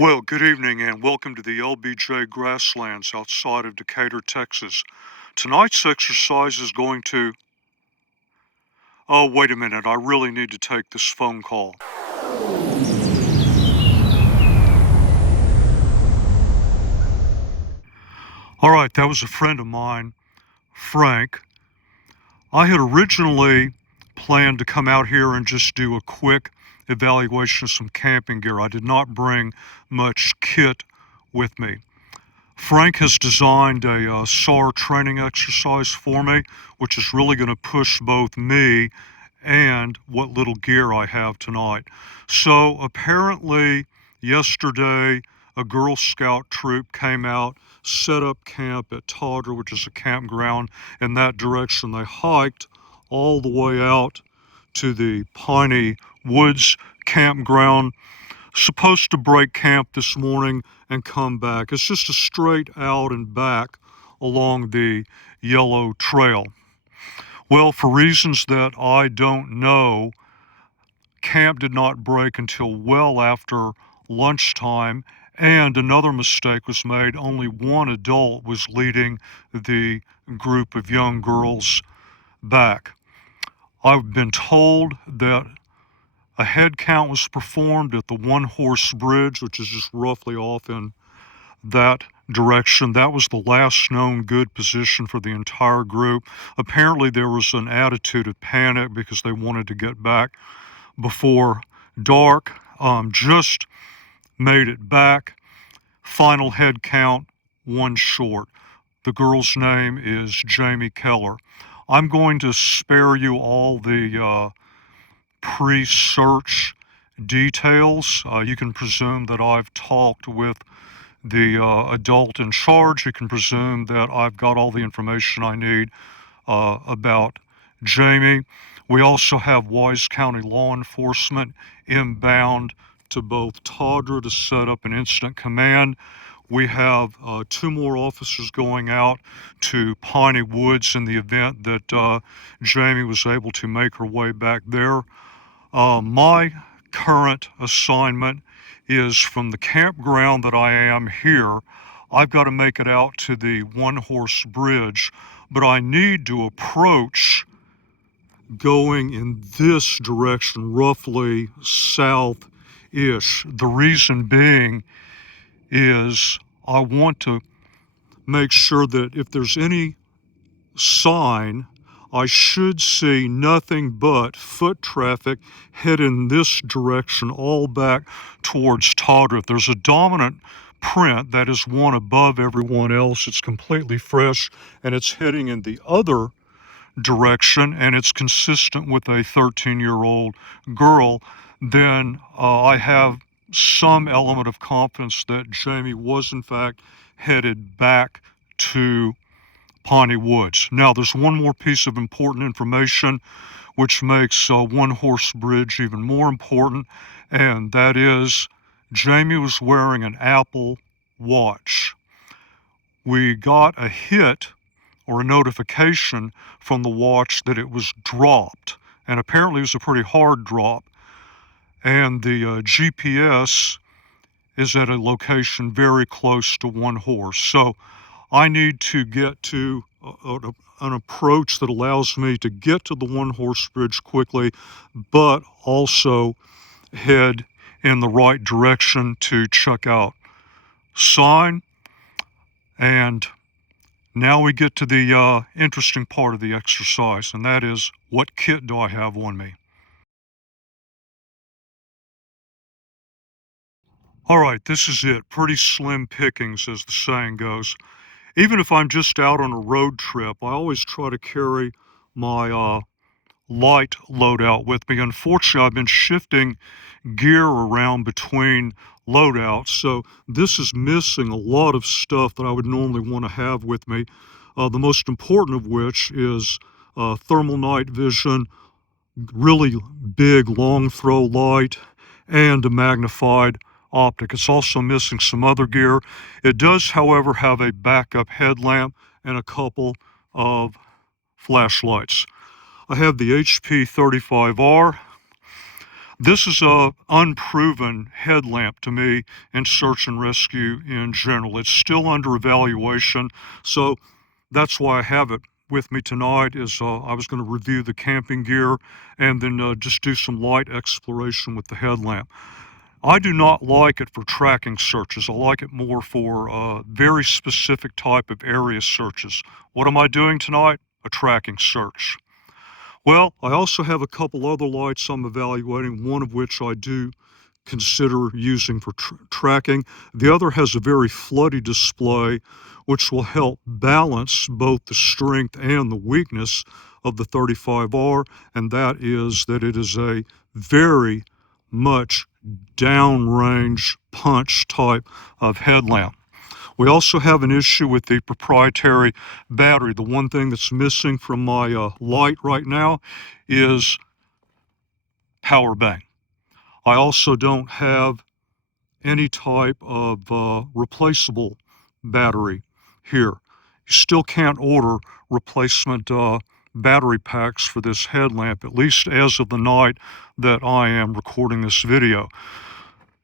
Well, good evening and welcome to the LBJ Grasslands outside of Decatur, Texas. Tonight's exercise is going to... Oh, wait a minute, I really need to take this phone call. All right, that was a friend of mine, Frank. I had originally planned to come out here and just do a quick evaluation of some camping gear. I did not bring much kit with me. Frank has designed a SAR training exercise for me, which is really going to push both me and what little gear I have tonight. So apparently yesterday a Girl Scout troop came out, set up camp at Todder, which is a campground in that direction. They hiked all the way out to the Piney Woods campground, supposed to break camp this morning and come back. It's just a straight out and back along the Yellow Trail. Well, for reasons that I don't know, camp did not break until well after lunchtime, and another mistake was made. Only one adult was leading the group of young girls back. I've been told that a head count was performed at the one-horse bridge, which is just roughly off in that direction. That was the last known good position for the entire group. Apparently there was an attitude of panic because they wanted to get back before dark. Just made it back. Final head count, one short. The girl's name is Jamie Keller. I'm going to spare you all the pre-search details. You can presume that I've talked with the adult in charge. You can presume that I've got all the information I need about Jamie. We also have Wise County law enforcement inbound to both Todder to set up an incident command. We have two more officers going out to Piney Woods in the event that Jamie was able to make her way back there. My current assignment is from the campground that I am here. I've got to make it out to the one-horse bridge, but I need to approach going in this direction, roughly south-ish. The reason being is I want to make sure that if there's any sign, I should see nothing but foot traffic head in this direction all back towards Todder. If there's a dominant print that is one above everyone else, it's completely fresh and it's heading in the other direction and it's consistent with a 13-year-old girl, then I have some element of confidence that Jamie was in fact headed back to Piney Woods. Now, there's one more piece of important information which makes one-horse bridge even more important, and that is Jamie was wearing an Apple Watch. We got a hit or a notification from the watch that it was dropped, and apparently it was a pretty hard drop, and the GPS is at a location very close to one horse. So I need to get to an approach that allows me to get to the one-horse bridge quickly, but also head in the right direction to check out sign. And now we get to the interesting part of the exercise, and that is, what kit do I have on me? All right, this is it. Pretty slim pickings, as the saying goes. Even if I'm just out on a road trip, I always try to carry my light loadout with me. Unfortunately, I've been shifting gear around between loadouts, so this is missing a lot of stuff that I would normally want to have with me. The most important of which is thermal night vision, really big long throw light, and a magnified optic. It's also missing some other gear. It does, however, have a backup headlamp and a couple of flashlights. I have the HP35R. This is a unproven headlamp to me in search and rescue in general. It's still under evaluation, so that's why I have it with me tonight. Is I was going to review the camping gear and then just do some light exploration with the headlamp. I do not like it for tracking searches. I like it more for very specific type of area searches. What am I doing tonight? A tracking search. Well, I also have a couple other lights I'm evaluating, one of which I do consider using for tracking. The other has a very floody display, which will help balance both the strength and the weakness of the 35R, and that is that it is a very much downrange punch type of headlamp. We also have an issue with the proprietary battery. The one thing that's missing from my light right now is power bank. I also don't have any type of replaceable battery here. You still can't order replacement battery packs for this headlamp, at least as of the night that I am recording this video.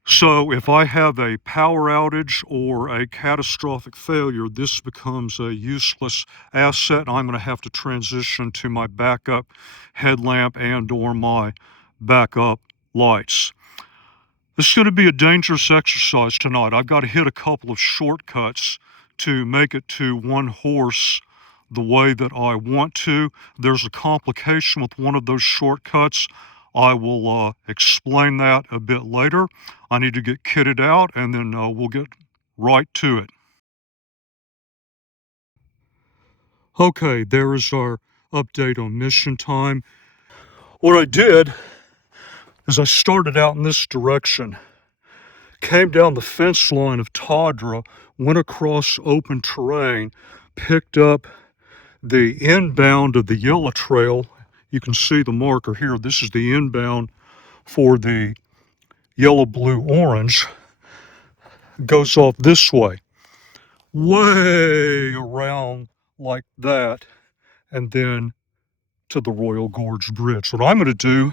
So if I have a power outage or a catastrophic failure, this becomes a useless asset. I'm going to have to transition to my backup headlamp and or my backup lights. This is going to be a dangerous exercise tonight. I've got to hit a couple of shortcuts to make it to one horse the way that I want to. There's a complication with one of those shortcuts. I will explain that a bit later. I need to get kitted out and then we'll get right to it. Okay, there is our update on mission time. What I did is I started out in this direction, came down the fence line of Tadra, went across open terrain, picked up the inbound of the yellow trail. You can see the marker here. This is the inbound for the yellow, blue, orange. Goes off this way, way around like that, and then to the Royal Gorge Bridge. What I'm going to do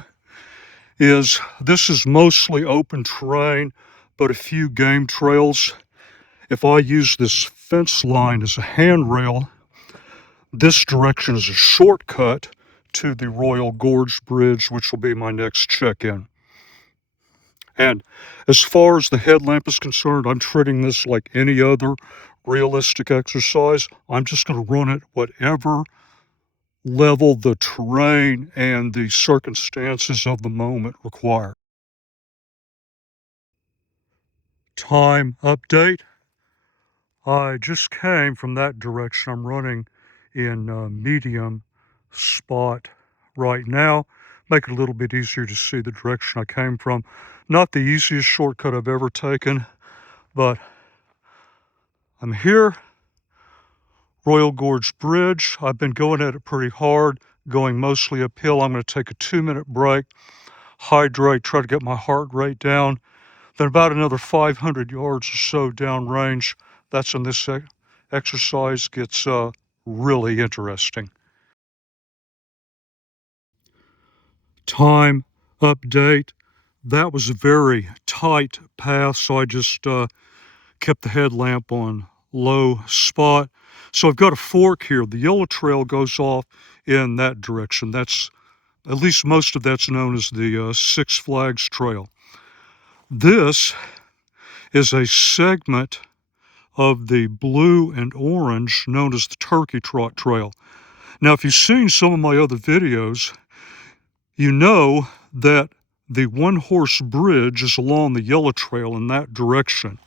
is, this is mostly open terrain, but a few game trails. If I use this fence line as a handrail, this direction is a shortcut to the Royal Gorge Bridge, which will be my next check-in. And as far as the headlamp is concerned, I'm treating this like any other realistic exercise. I'm just going to run it whatever level the terrain and the circumstances of the moment require. Time update. I just came from that direction. I'm running in medium spot right now. Make it a little bit easier to see the direction I came from. Not the easiest shortcut I've ever taken, but I'm here. Royal Gorge Bridge. I've been going at it pretty hard, going mostly uphill. I'm going to take a 2-minute break, hydrate, try to get my heart rate down. Then about another 500 yards or so downrange. That's when this exercise gets really interesting. Time update. That was a very tight path, so I just kept the headlamp on low spot. So I've got a fork here. The yellow trail goes off in that direction. That's, at least most of that's known as the Six Flags Trail. This is a segment of the blue and orange known as the Turkey Trot Trail. Now, if you've seen some of my other videos, you know that the one-horse bridge is along the yellow trail in that direction.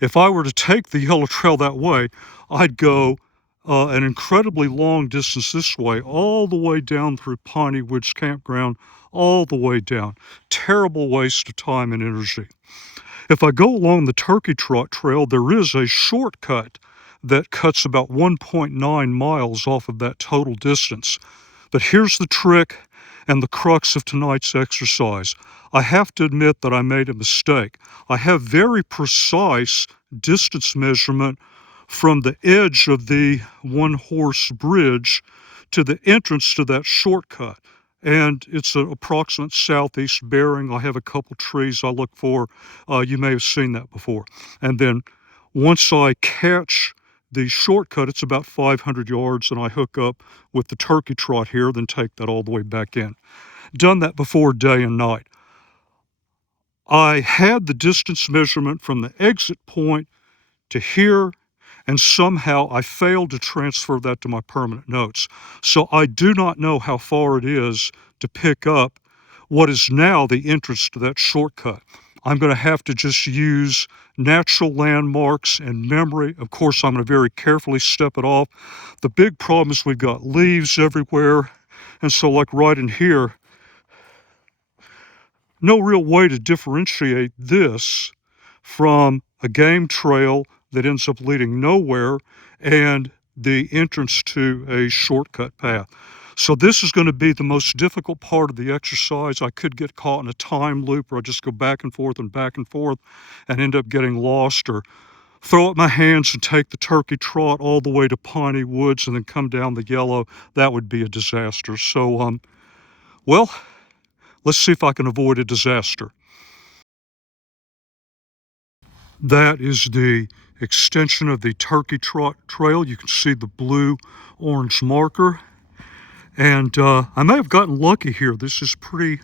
If I were to take the yellow trail that way, I'd go an incredibly long distance this way, all the way down through Piney Woods Campground, all the way down. Terrible waste of time and energy. If I go along the Turkey Trot Trail, there is a shortcut that cuts about 1.9 miles off of that total distance. But here's the trick and the crux of tonight's exercise. I have to admit that I made a mistake. I have very precise distance measurement from the edge of the one-horse bridge to the entrance to that shortcut. and it's an approximate southeast bearing. I have a couple trees I look for. You may have seen that before. And then once I catch the shortcut, it's about 500 yards, and I hook up with the turkey trot here, then take that all the way back in. Done that before day and night. I had the distance measurement from the exit point to here, and somehow I failed to transfer that to my permanent notes. So I do not know how far it is to pick up what is now the entrance to that shortcut. I'm going to have to just use natural landmarks and memory. Of course, I'm going to very carefully step it off. The big problem is we've got leaves everywhere, and so like right in here, no real way to differentiate this from a game trail that ends up leading nowhere and the entrance to a shortcut path. So this is going to be the most difficult part of the exercise. I could get caught in a time loop where I just go back and forth and end up getting lost, or throw up my hands and take the turkey trot all the way to Piney Woods and then come down the yellow. That would be a disaster. So, well, let's see if I can avoid a disaster. That is the extension of the turkey trot trail. You can see the blue-orange marker. And I may have gotten lucky here. This is pretty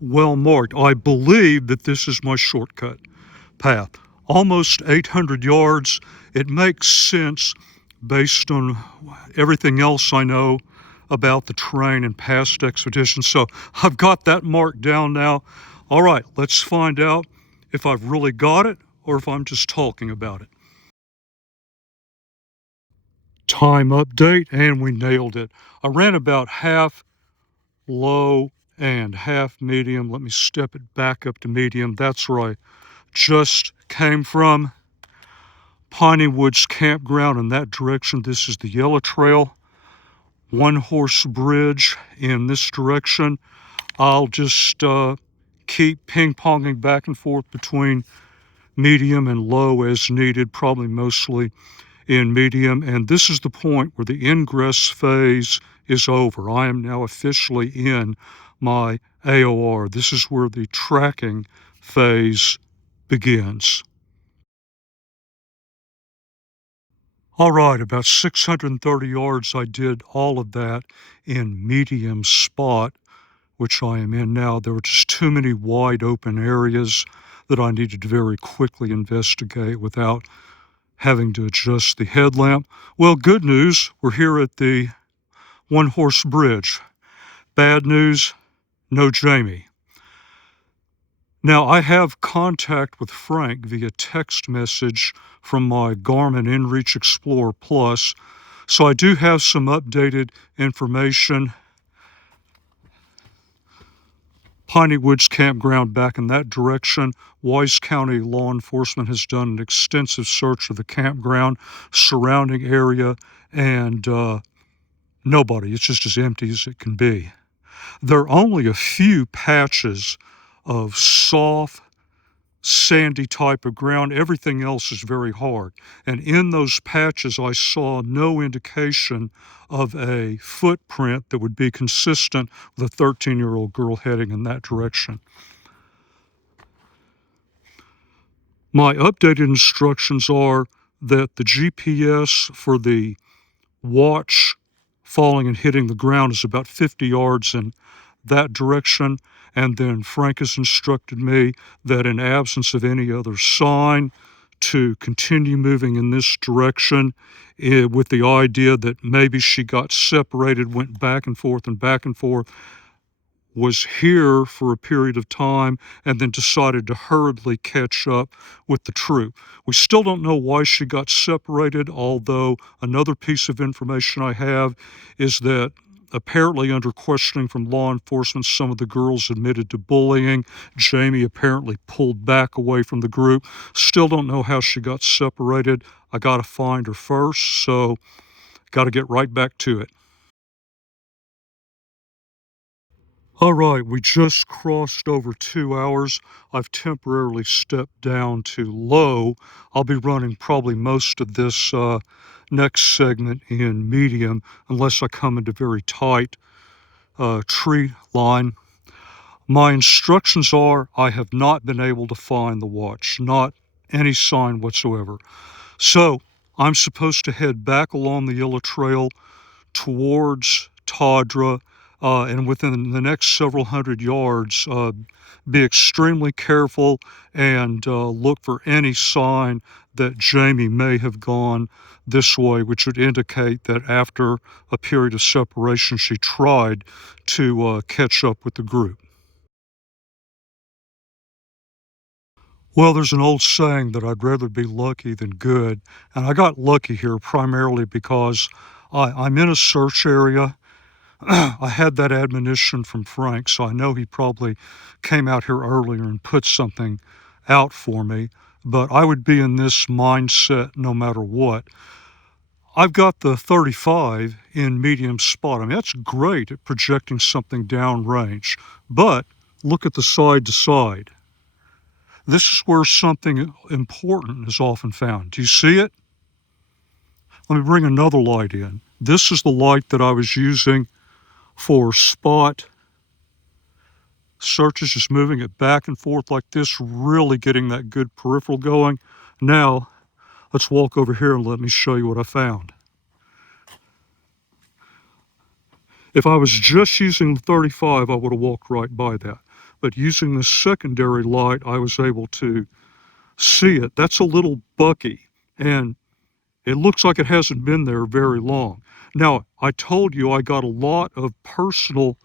well marked. I believe that this is my shortcut path. Almost 800 yards. It makes sense based on everything else I know about the terrain and past expeditions. So I've got that marked down now. All right, let's find out if I've really got it or if I'm just talking about it. Time update, and we nailed it. I ran about half low and half medium. Let me step it back up to medium. That's where I just came from. Piney Woods Campground in that direction. This is the yellow trail. One horse bridge in this direction. I'll just keep ping-ponging back and forth between medium and low as needed, probably mostly in medium. And this is the point where the ingress phase is over. I am now officially in my AOR. This is where the tracking phase begins. All right, about 630 yards, I did all of that in medium spot, which I am in now. There were just too many wide open areas that I needed to very quickly investigate without having to adjust the headlamp. Well, good news, we're here at the one horse bridge. Bad news, no Jamie. Now, I have contact with Frank via text message from my Garmin InReach Explorer Plus, so I do have some updated information. Piney Woods Campground back in that direction. Wise County law enforcement has done an extensive search of the campground, surrounding area, and nobody. It's just as empty as it can be. There are only a few patches of soft, sandy type of ground. Everything else is very hard. And in those patches, I saw no indication of a footprint that would be consistent with a 13-year-old girl heading in that direction. My updated instructions are that the GPS for the watch falling and hitting the ground is about 50 yards in that direction. And then Frank has instructed me that in absence of any other sign, to continue moving in this direction with the idea that maybe she got separated, went back and forth, was here for a period of time, and then decided to hurriedly catch up with the troop. We still don't know why she got separated, although another piece of information I have is that apparently under questioning from law enforcement, some of the girls admitted to bullying. Jamie apparently pulled back away from the group. Still don't know how she got separated. I got to find her first, so got to get right back to it. All right, we just crossed over 2 hours. I've temporarily stepped down to low. I'll be running probably most of this next segment in medium unless I come into very tight tree line. My instructions are I have not been able to find the watch, not any sign whatsoever. So I'm supposed to head back along the yellow trail towards Tadra, and within the next several hundred yards, be extremely careful and look for any sign that Jamie may have gone this way, which would indicate that after a period of separation, she tried to catch up with the group. Well, there's an old saying that I'd rather be lucky than good, and I got lucky here primarily because I'm in a search area. I had that admonition from Frank, so I know he probably came out here earlier and put something out for me, but I would be in this mindset no matter what. I've got the 35 in medium spot. I mean, that's great at projecting something downrange, but look at the side to side. This is where something important is often found. Do you see it? Let me bring another light in. This is the light that I was using for spot searches, just moving it back and forth like this, really getting that good peripheral going. Now, let's walk over here and let me show you what I found. If I was just using the 35, I would have walked right by that. But using the secondary light, I was able to see it. That's a little bucky, and it looks like it hasn't been there very long. Now, I told you I got a lot of personal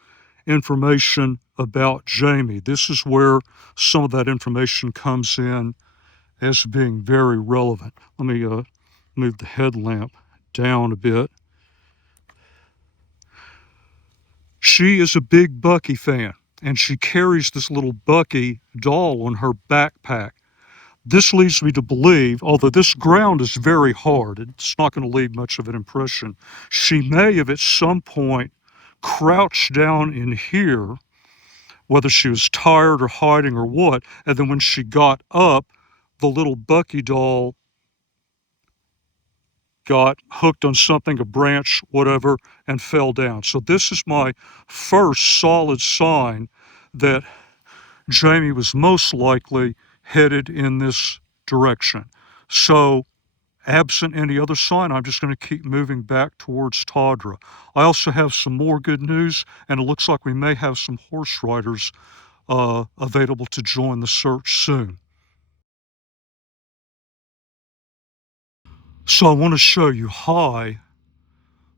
information about Jamie. This is where some of that information comes in as being very relevant. Let me move the headlamp down a bit. She is a big Bucky fan, and she carries this little Bucky doll on her backpack. This leads me to believe, although this ground is very hard, it's not going to leave much of an impression, she may have at some point crouched down in here, whether she was tired or hiding or what, and then when she got up, the little Bucky doll got hooked on something, a branch, whatever, and fell down. So this is my first solid sign that Jamie was most likely headed in this direction. So absent any other sign, I'm just going to keep moving back towards Tadra. I also have some more good news, and it looks like we may have some horse riders available to join the search soon. So I want to show you high,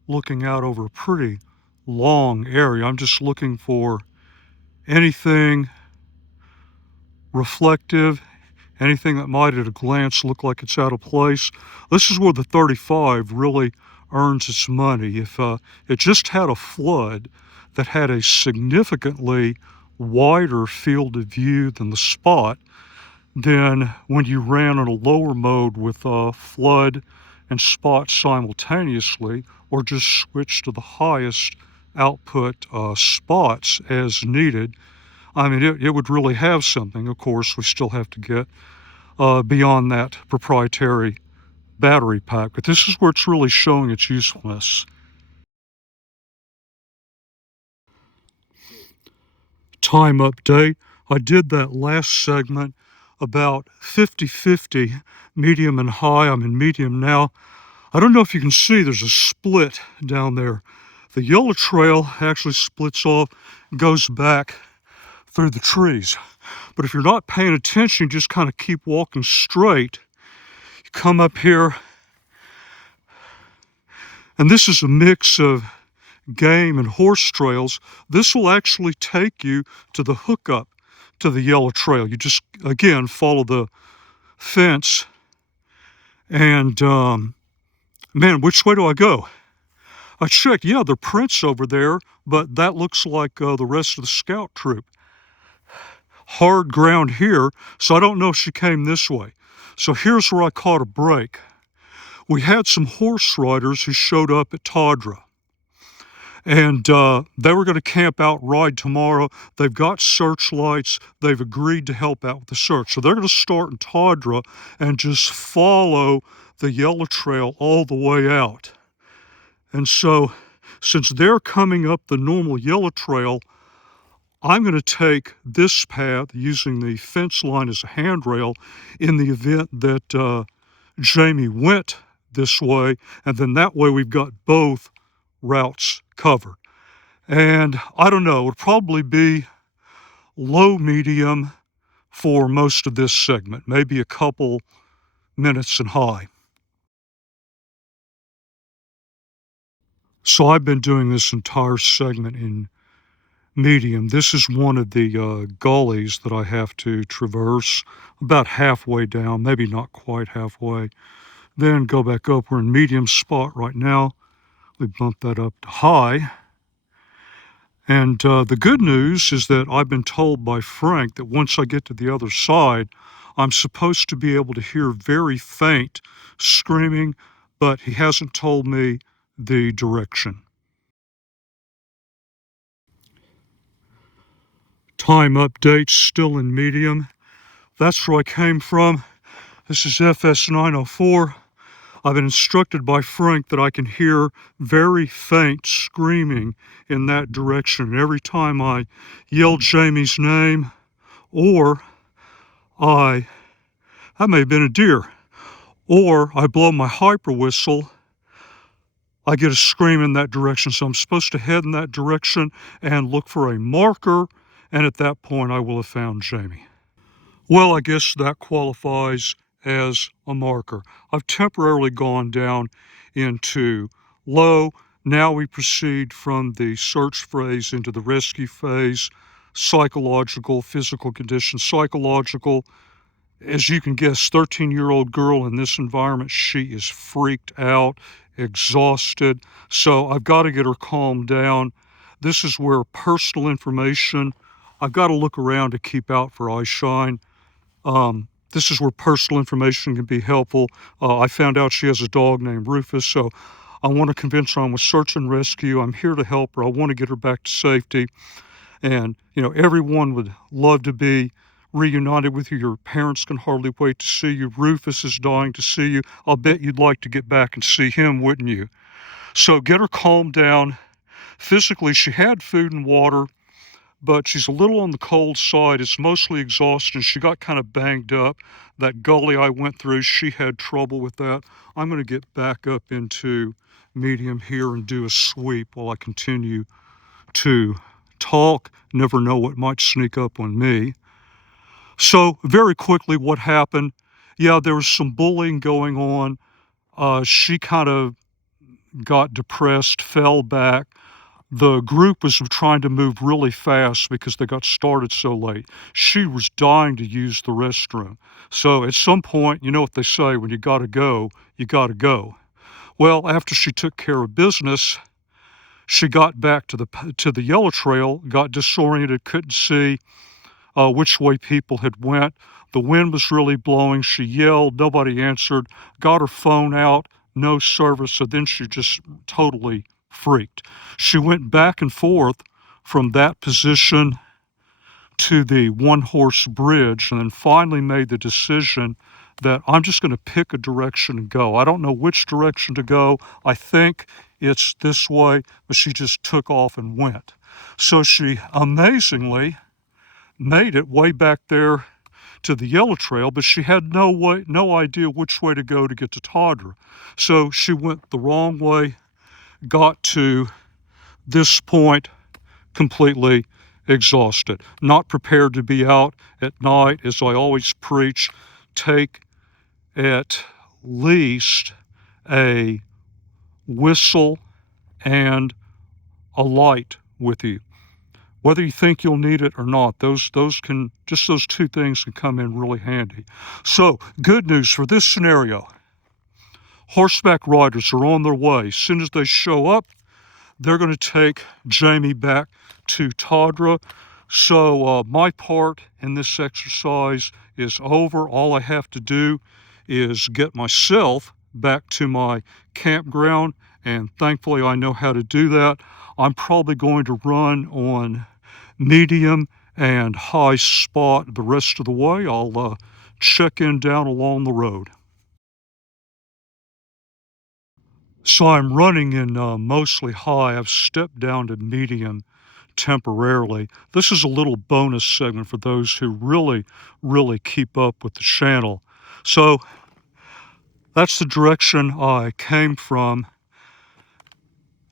looking out over a pretty long area. I'm just looking for anything reflective, anything that might at a glance look like it's out of place. This is where the 35 really earns its money. If it just had a flood that had a significantly wider field of view than the spot, then when you ran on a lower mode with flood and spot simultaneously, or just switch to the highest output spots as needed, I mean, it would really have something. Of course, we still have to get beyond that proprietary battery pack, but this is where it's really showing its usefulness. Time update. I did that last segment about 50-50, medium and high. I'm in medium now. I don't know if you can see, there's a split down there. The yellow trail actually splits off, goes back through the trees. But if you're not paying attention, just kind of keep walking straight. You come up here, and this is a mix of game and horse trails. This will actually take you to the hookup to the yellow trail. You just, again, follow the fence, and man, which way do I go? I checked, yeah, there are prints over there, but that looks like the rest of the scout troop. Hard ground here, so I don't know if she came this way. So here's where I caught a break. We had some horse riders who showed up at Tadra, and they were going to camp out, ride tomorrow. They've got searchlights. They've agreed to help out with the search. So they're going to start in Tadra and just follow the yellow trail all the way out. And so Since they're coming up the normal yellow trail, I'm going to take this path using the fence line as a handrail in the event that Jamie went this way, and then that way we've got both routes covered. And I don't know, it would probably be low medium for most of this segment, maybe a couple minutes in high. So I've been doing this entire segment in medium. This is one of the gullies that I have to traverse about halfway down, maybe not quite halfway. Then go back up. We're in medium spot right now. We bump that up to high. And the good news is that I've been told by Frank that once I get to the other side, I'm supposed to be able to hear very faint screaming, but he hasn't told me the direction. Time updates still in medium. That's where I came from. This is FS 904. I've been instructed by Frank that I can hear very faint screaming in that direction. And every time I yell Jamie's name, or that may have been a deer, or I blow my hyper whistle, I get a scream in that direction. So I'm supposed to head in that direction and look for a marker, and at that point I will have found Jamie. Well, I guess that qualifies as a marker. I've temporarily gone down into low. Now we proceed from the search phase into the rescue phase. Psychological, physical condition. Psychological, as you can guess, 13-year-old girl in this environment, she is freaked out, exhausted. So I've got to get her calmed down. This is where personal information, I've got to look around to keep out for eye shine. This is where personal information can be helpful. I found out she has a dog named Rufus, so I want to convince her I'm with search and rescue. I'm here to help her. I want to get her back to safety. And, you know, everyone would love to be reunited with you. Your parents can hardly wait to see you. Rufus is dying to see you. I'll bet you'd like to get back and see him, wouldn't you? So get her calmed down. Physically, she had food and water, but she's a little on the cold side. It's mostly exhaustion. She got kind of banged up. That gully I went through, she had trouble with that. I'm going to get back up into medium here and do a sweep while I continue to talk. Never know what might sneak up on me. So very quickly, what happened? Yeah, there was some bullying going on. She kind of got depressed, fell back. The group was trying to move really fast because they got started so late. She was dying to use the restroom. So at some point, you know what they say, when you gotta go, you gotta go. Well, after she took care of business, she got back to the yellow trail, got disoriented, couldn't see which way people had went. The wind was really blowing. She yelled, nobody answered, got her phone out, no service. So then she just totally freaked. She went back and forth from that position to the one-horse bridge and then finally made the decision that I'm just going to pick a direction and go. I don't know which direction to go. I think it's this way, but she just took off and went. So she amazingly made it way back there to the yellow trail, but she had no idea which way to go to get to Todra. So she went the wrong way, got to this point completely exhausted, not prepared to be out at night. As I always preach, take at least a whistle and a light with you. Whether you think you'll need it or not, those two things can come in really handy. So, good news for this scenario. Horseback riders are on their way. As soon as they show up, they're going to take Jamie back to Todra. So my part in this exercise is over. All I have to do is get myself back to my campground, and thankfully I know how to do that. I'm probably going to run on medium and high spot the rest of the way. I'll check in down along the road. So I'm running in mostly high. I've stepped down to medium temporarily. This is a little bonus segment for those who really keep up with the channel. So that's the direction I came from.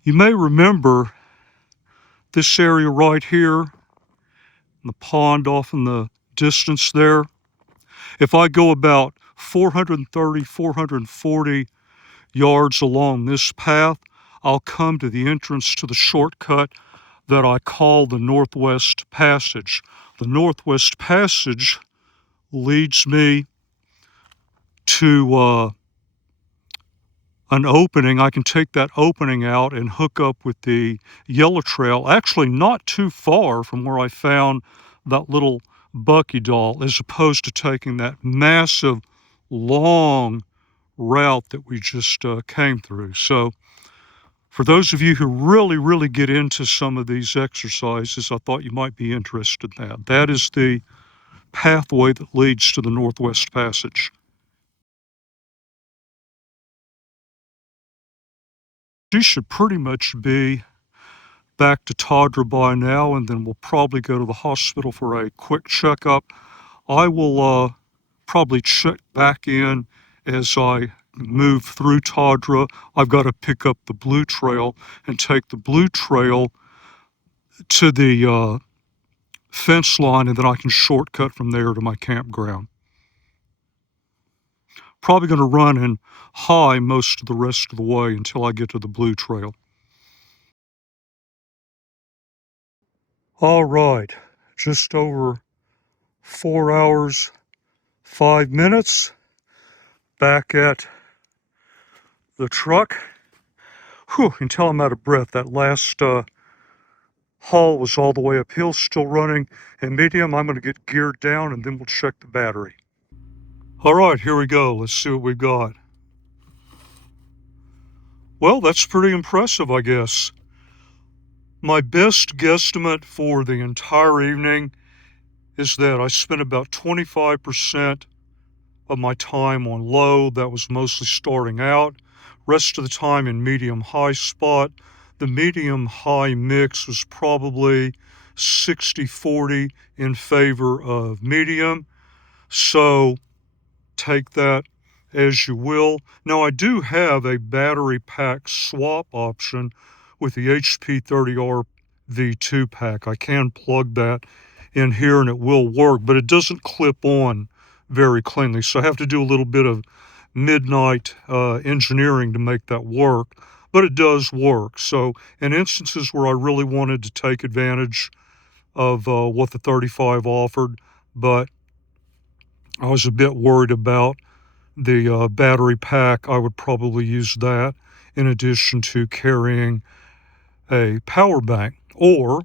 You may remember this area right here, the pond off in the distance there. If I go about 430, 440 yards along this path, I'll come to the entrance to the shortcut that I call the Northwest Passage. The Northwest Passage leads me to an opening. I can take that opening out and hook up with the yellow trail, actually not too far from where I found that little Bucky doll, as opposed to taking that massive, long route that we just came through. So for those of you who really get into some of these exercises, I thought you might be interested in that. That is the pathway that leads to the Northwest Passage. She should pretty much be back to Tadra by now, and then we'll probably go to the hospital for a quick checkup. I will probably check back in as I move through Tadra. I've got to pick up the blue trail and take the blue trail to the fence line, and then I can shortcut from there to my campground. Probably going to run in high most of the rest of the way until I get to the blue trail. All right, just over 4 hours, 5 minutes, back at the truck. Whew, until I'm out of breath. That last haul was all the way uphill, still running in medium. I'm going to get geared down and then we'll check the battery. All right, here we go. Let's see what we've got. Well, that's pretty impressive, I guess. My best guesstimate for the entire evening is that I spent about 25% of my time on low. That was mostly starting out. Rest of the time in medium-high spot. The medium-high mix was probably 60-40 in favor of medium. So take that as you will. Now I do have a battery pack swap option with the HP30R V2 pack. I can plug that in here and it will work, but it doesn't clip on very cleanly. So I have to do a little bit of midnight engineering to make that work, but it does work. So in instances where I really wanted to take advantage of what the 35 offered, but I was a bit worried about the battery pack, I would probably use that in addition to carrying a power bank. Or,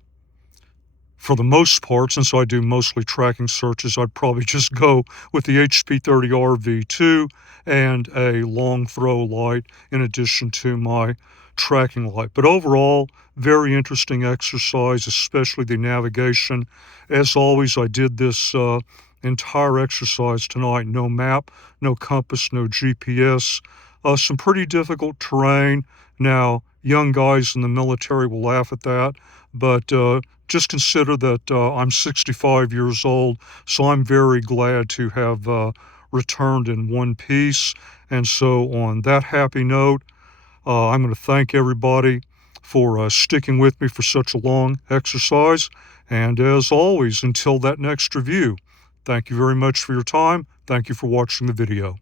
for the most part, since I do mostly tracking searches, I'd probably just go with the HP30R V2 and a long throw light in addition to my tracking light. But overall, very interesting exercise, especially the navigation. As always, I did this entire exercise tonight. No map, no compass, no GPS. Some pretty difficult terrain. Now, young guys in the military will laugh at that, but just consider that I'm 65 years old, so I'm very glad to have returned in one piece. And so on that happy note, I'm going to thank everybody for sticking with me for such a long exercise. And as always, until that next review, thank you very much for your time. Thank you for watching the video.